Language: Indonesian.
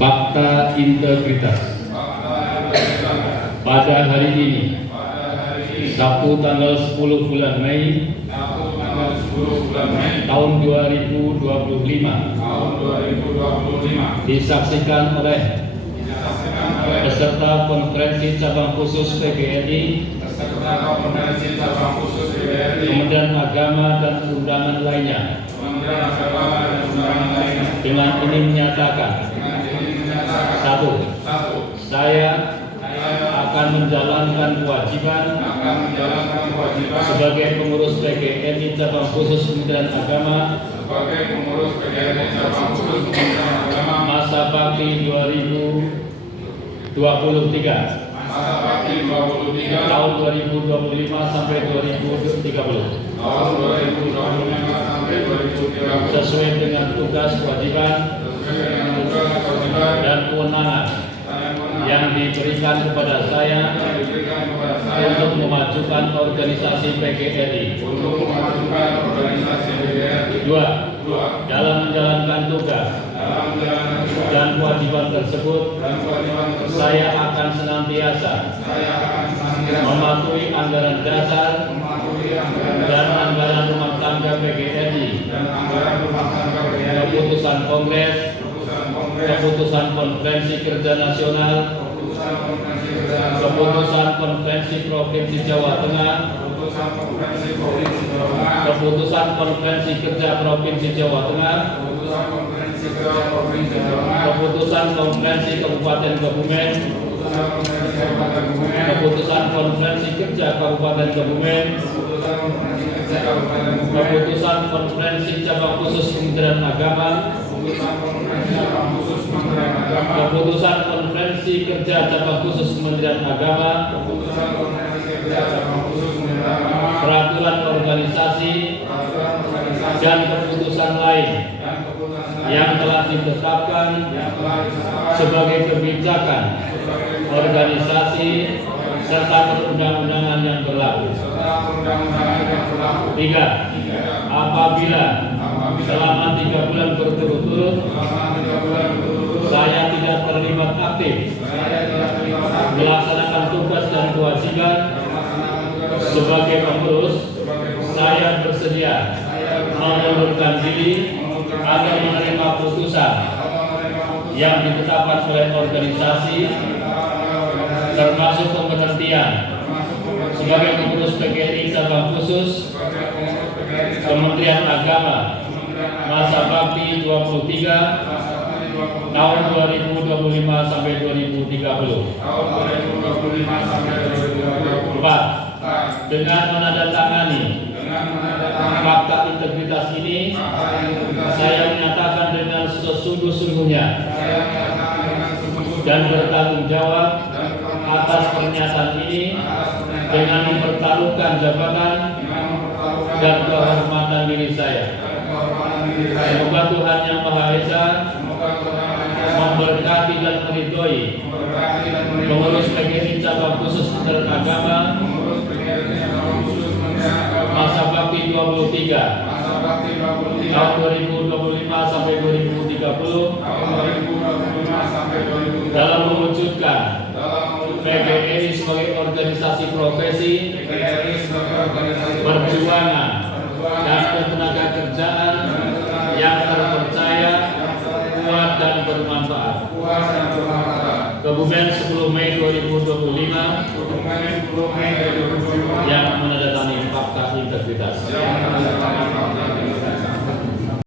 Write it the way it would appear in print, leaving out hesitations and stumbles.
Fakta integritas. Pada hari ini, Sabtu tanggal 10 bulan Mei tahun 2025, disaksikan oleh peserta konferensi cabang khusus PGRI, Kementerian Agama dan undangan lainnya. Dengan ini menyatakan, satu, saya akan menjalankan kewajiban sebagai pengurus PGRI cabang khusus Kementerian Agama masa bakti 2023 tahun 2025 sampai 2030 sesuai dengan tugas kewajiban dan kewenangan yang diberikan kepada saya untuk memajukan organisasi PGRI. Dua, dalam menjalankan tugas dan kewajiban tersebut, saya akan senantiasa mematuhi anggaran dasar dan anggaran rumah tangga PGRI, keputusan Kongres, keputusan Konferensi Kerja Nasional, keputusan Konferensi Provinsi Jawa Tengah, keputusan Konferensi Kerja Provinsi Jawa Tengah, keputusan Konferensi Kabupaten Kebumen, keputusan Konferensi Kerja Kabupaten Kebumen, keputusan Konferensi Cabang Khusus Kementerian Agama, keputusan Konferensi Kerja Cabang Khusus Kementerian Agama, peraturan organisasi dan keputusan lain yang telah ditetapkan sebagai kebijakan organisasi serta perundang-undangan yang berlaku. Tiga, apabila selama 3 bulan berturut-turut saya tidak terlibat aktif melaksanakan tugas dan kewajiban sebagai pengurus, saya bersedia mengundurkan diri agar menerima putusan yang ditetapkan oleh organisasi, termasuk pemberhentian sebagai pengurus PGRI cabang khusus Kementerian Agama masa bakti 23 tahun 2025 sampai 2030. 4. Dengan menandatangani fakta integritas ini, saya menyatakan dengan sesungguh-sungguhnya dan bertanggung jawab atas pernyataan ini dengan mempertaruhkan jabatan dan kehormatan diri saya. Semoga Tuhan Yang Maha Esa memberkati dan meridhoi pengurus PGRI cabang khusus Kementerian Agama masa bakti 23 tahun 2025 sampai 2030 dalam mewujudkan PGRI sebagai organisasi profesi, perjuangan dan ketenaga kerjaan yang terpercaya, kuat dan bermanfaat. Kebumen 10 Mei 2025.